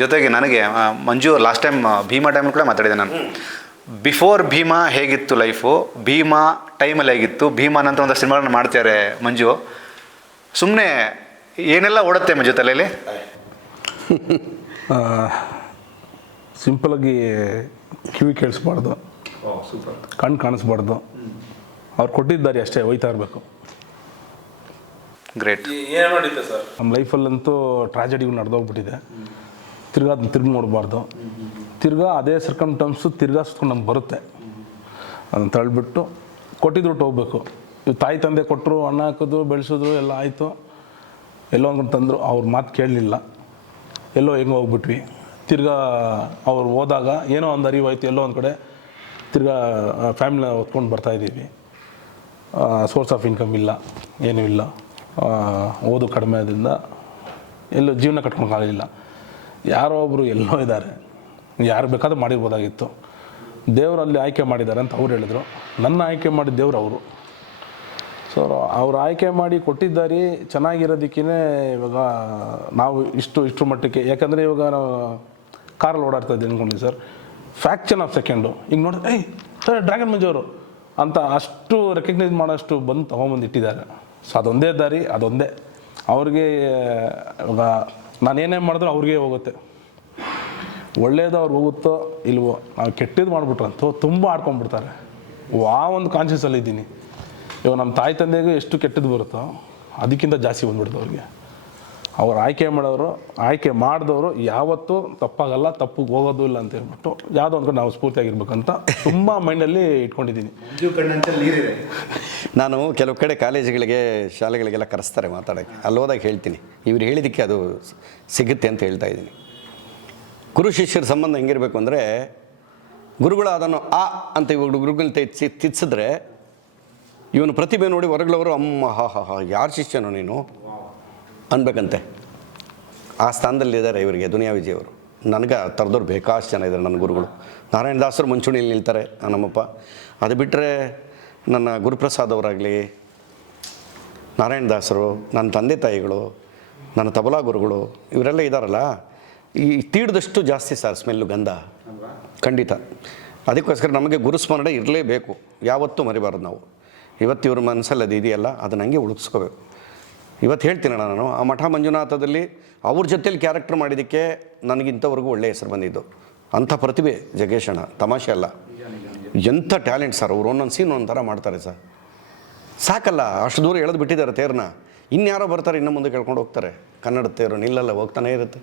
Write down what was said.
ಜೊತೆಗೆ ನನಗೆ ಮಂಜು last time Bima ಟೈಮಲ್ಲಿ ಕೂಡ ಮಾತಾಡಿದೆ ನಾನು. ಬಿಫೋರ್ ಭೀಮಾ ಹೇಗಿತ್ತು ಲೈಫು, ಭೀಮಾ ಟೈಮಲ್ಲಿ ಹೇಗಿತ್ತು, ಭೀಮಾ ನಂತರ ಒಂದು ಸಿನಿಮಾಗಳನ್ನ ಮಾಡ್ತಾರೆ ಮಂಜು. ಸುಮ್ಮನೆ ಏನೆಲ್ಲ ಓಡುತ್ತೆ ಮಂಜು ತಲೆಯಲ್ಲಿ? ಸಿಂಪಲಾಗಿ ಕಿವಿ ಕೇಳಿಸ್ಬಾರ್ದು, ಕಣ್ಣು ಕಾಣಿಸ್ಬಾರ್ದು, ಅವ್ರು ಕೊಟ್ಟಿದ್ದಾರೆ ಅಷ್ಟೇ ಹೋಯ್ತಾ ಇರಬೇಕು. ಗ್ರೇಟ್. ಏನು ಮಾಡಿದ್ದೆ ಸರ್ ನಮ್ಮ ಲೈಫಲ್ಲಂತೂ ಟ್ರಾಜಡಿಗಳು ನಡೆದೋಗ್ಬಿಟ್ಟಿದೆ. ತಿರ್ಗಿ ನೋಡಬಾರ್ದು. ತಿರ್ಗಾ ಅದೇ ಸರ್ಕಮ್ಟನ್ಸು ತಿರ್ಗಾ ಸುತ್ಕೊಂಡು ನಮ್ಗೆ ಬರುತ್ತೆ. ಅದನ್ನು ತಳ್ಳಿಬಿಟ್ಟು ಕೊಟ್ಟಿದ್ರು ಹೋಗ್ಬೇಕು. ಇವು ತಾಯಿ ತಂದೆ ಕೊಟ್ಟರು, ಅನ್ನ ಹಾಕಿದ್ರು, ಬೆಳೆಸಿದ್ರು, ಎಲ್ಲ ಆಯಿತು. ಎಲ್ಲೋ ಒಂದು ತಂದರು, ಅವ್ರ ಮಾತು ಕೇಳಲಿಲ್ಲ, ಎಲ್ಲೋ ಹೆಂಗೆ ಹೋಗ್ಬಿಟ್ವಿ. ತಿರ್ಗಾ ಅವ್ರು ಹೋದಾಗ ಏನೋ ಒಂದು ಅರಿವಾಯ್ತು, ಎಲ್ಲೋ ಒಂದು ಕಡೆ ತಿರ್ಗಾ ಫ್ಯಾಮಿಲಿನ ಹೊತ್ಕೊಂಡು ಬರ್ತಾಯಿದ್ದೀವಿ. ಸೋರ್ಸ್ ಆಫ್ ಇನ್ಕಮ್ ಇಲ್ಲ, ಏನೂ ಇಲ್ಲ. ಓದು ಕಡಿಮೆ ಆದ್ರಿಂದ ಎಲ್ಲೋ ಜೀವನ ಕಟ್ಕೊಳಕ್ಕಾಗಲಿಲ್ಲ. ಯಾರೋ ಒಬ್ಬರು ಎಲ್ಲೋ ಇದ್ದಾರೆ, ಯಾರು ಬೇಕಾದ್ರೂ ಮಾಡಿರ್ಬೋದಾಗಿತ್ತು. ದೇವರಲ್ಲಿ ಆಯ್ಕೆ ಮಾಡಿದ್ದಾರೆ ಅಂತ ಅವ್ರು ಹೇಳಿದ್ರು. ನನ್ನ ಆಯ್ಕೆ ಮಾಡಿದ ದೇವ್ರು ಅವರು. ಸೊ ಅವ್ರು ಆಯ್ಕೆ ಮಾಡಿ ಕೊಟ್ಟಿದ್ದಾರೆ. ಚೆನ್ನಾಗಿರೋದಕ್ಕೇ ಇವಾಗ ನಾವು ಇಷ್ಟು ಮಟ್ಟಕ್ಕೆ, ಯಾಕಂದರೆ ಇವಾಗ ನಾವು ಕಾರಲ್ಲಿ ಓಡಾಡ್ತಾ ಇದ್ದೀವಿ ಅಂದ್ಕೊಂಡು ಸರ್, ಫ್ಯಾಕ್ಷನ್ ಆಫ್ ಸೆಕೆಂಡು ಈಗ ನೋಡಿದ್ರೆ ಸರ್ ಡ್ರ್ಯಾಗನ್ ಮಂಜು ಅವರು ಅಂತ ಅಷ್ಟು ರೆಕಗ್ನೈಸ್ ಮಾಡೋಷ್ಟು ಬಂದು ತೊಗೊಂಬಂದು ಇಟ್ಟಿದ್ದಾರೆ. ಸೊ ಅದೊಂದೇ ದಾರಿ, ಅದೊಂದೇ ಅವ್ರಿಗೆ. ಇವಾಗ ನಾನೇನೇ ಮಾಡಿದ್ರು ಅವ್ರಿಗೆ ಹೋಗುತ್ತೆ. ಒಳ್ಳೇದು ಅವ್ರಿಗೆ ಹೋಗುತ್ತೋ ಇಲ್ವೋ, ನಾವು ಕೆಟ್ಟದ್ದು ಮಾಡಿಬಿಟ್ರಂತೂ ತುಂಬ ಆಡ್ಕೊಂಡ್ಬಿಡ್ತಾರೆ. ಒಂದು ಕಾನ್ಷಿಯಸಲ್ಲಿ ಇದ್ದೀನಿ. ಇವಾಗ ನಮ್ಮ ತಾಯಿ ತಂದೆಗೂ ಎಷ್ಟು ಕೆಟ್ಟದ್ದು ಬರುತ್ತೋ ಅದಕ್ಕಿಂತ ಜಾಸ್ತಿ ಬಂದ್ಬಿಡ್ತು ಅವ್ರಿಗೆ. ಅವ್ರು ಆಯ್ಕೆ ಮಾಡೋರು, ಆಯ್ಕೆ ಮಾಡಿದವರು ಯಾವತ್ತೂ ತಪ್ಪಾಗಲ್ಲ, ತಪ್ಪಿಗೆ ಹೋಗೋದು ಇಲ್ಲ ಅಂತ ಹೇಳ್ಬಿಟ್ಟು ಯಾವುದೋ ಒಂದು ನಾವು ಸ್ಫೂರ್ತಿಯಾಗಿರ್ಬೇಕಂತ ತುಂಬ ಮೈಂಡಲ್ಲಿ ಇಟ್ಕೊಂಡಿದ್ದೀನಿ. ನಾನು ಕೆಲವು ಕಡೆ ಕಾಲೇಜುಗಳಿಗೆ, ಶಾಲೆಗಳಿಗೆಲ್ಲ ಕರೆಸ್ತಾರೆ ಮಾತಾಡೋಕ್ಕೆ. ಅಲ್ಲಿ ಹೋದಾಗ ಹೇಳ್ತೀನಿ, ಇವ್ರು ಹೇಳಿದ್ದಕ್ಕೆ ಅದು ಸಿಗುತ್ತೆ ಅಂತ ಹೇಳ್ತಾ ಇದ್ದೀನಿ. ಗುರು ಶಿಷ್ಯರ ಸಂಬಂಧ ಹೆಂಗಿರಬೇಕು ಅಂದರೆ, ಗುರುಗಳು ಅದನ್ನು ಅಂತ ಇವಾಗ ಗುರುಗಳನ್ನ ತಿರ್ಸಿದ್ರೆ ಇವನು ಪ್ರತಿಭೆ ನೋಡಿ ಹೊರಗಳವರು ಅಮ್ಮ ಹಾ ಯಾರು ಶಿಷ್ಯನೋ ನೀನು ಅನ್ಬೇಕಂತೆ. ಆ ಸ್ಥಾನದಲ್ಲಿದ್ದಾರೆ ಇವರಿಗೆ ದುನಿಯಾ ವಿಜಯ್ ಅವರು. ನನಗೆ ಥರದವ್ರು ಬೇಕಾಷ್ಟು ಜನ ಇದ್ದಾರೆ ನನ್ನ ಗುರುಗಳು. ನಾರಾಯಣ ದಾಸರು ಮುಂಚೂಣಿಯಲ್ಲಿ ನಿಲ್ತಾರೆ ನಮ್ಮಪ್ಪ. ಅದು ಬಿಟ್ಟರೆ ನನ್ನ ಗುರುಪ್ರಸಾದ್ ಅವರಾಗಲಿ, ನಾರಾಯಣ ದಾಸರು, ನನ್ನ ತಂದೆ ತಾಯಿಗಳು, ನನ್ನ ತಬಲಾ ಗುರುಗಳು, ಇವರೆಲ್ಲ ಇದ್ದಾರಲ್ಲ. ಈ ತೀಡ್ದಷ್ಟು ಜಾಸ್ತಿ ಸರ್ ಸ್ಮೆಲ್ಲು, ಗಂಧ ಖಂಡಿತ. ಅದಕ್ಕೋಸ್ಕರ ನಮಗೆ ಗುರುಸ್ಮರಣೆ ಇರಲೇಬೇಕು, ಯಾವತ್ತೂ ಮರಿಬಾರ್ದು ನಾವು. ಇವತ್ತು ಇವ್ರ ಮನಸ್ಸಲ್ಲಿ ಅದು ಇದೆಯಲ್ಲ, ಅದನ್ನು ಹಂಗೆ ಉಳಿಸ್ಕೋಬೇಕು. ಇವತ್ತು ಹೇಳ್ತೀನಿ ನಾನು, ಆ ಮಠ ಮಂಜುನಾಥದಲ್ಲಿ ಅವ್ರ ಜೊತೇಲಿ ಕ್ಯಾರೆಕ್ಟರ್ ಮಾಡಿದ್ದಕ್ಕೆ ನನಗಿಂಥವ್ರಿಗೂ ಒಳ್ಳೆಯ ಹೆಸರು ಬಂದಿದ್ದು. ಅಂಥ ಪ್ರತಿಭೆ ಜಗ್ಗೇಶಣ್ಣ, ತಮಾಷೆ ಅಲ್ಲ. ಎಂಥ ಟ್ಯಾಲೆಂಟ್ ಸರ್ ಅವರು. ಒಂದೊಂದು ಸೀನ್ ಒಂಥರ ಮಾಡ್ತಾರೆ ಸರ್. ಸಾಕಲ್ಲ, ಅಷ್ಟು ದೂರ ಎಳೆದು ಬಿಟ್ಟಿದ್ದಾರೆ ತೇರನ್ನ. ಇನ್ಯಾರೋ ಬರ್ತಾರೆ, ಇನ್ನು ಮುಂದೆ ಕೇಳ್ಕೊಂಡು ಹೋಗ್ತಾರೆ. ಕನ್ನಡ ತೇರು ನಿಲ್ಲಲ್ಲ, ಹೋಗ್ತಾನೆ ಇರುತ್ತೆ.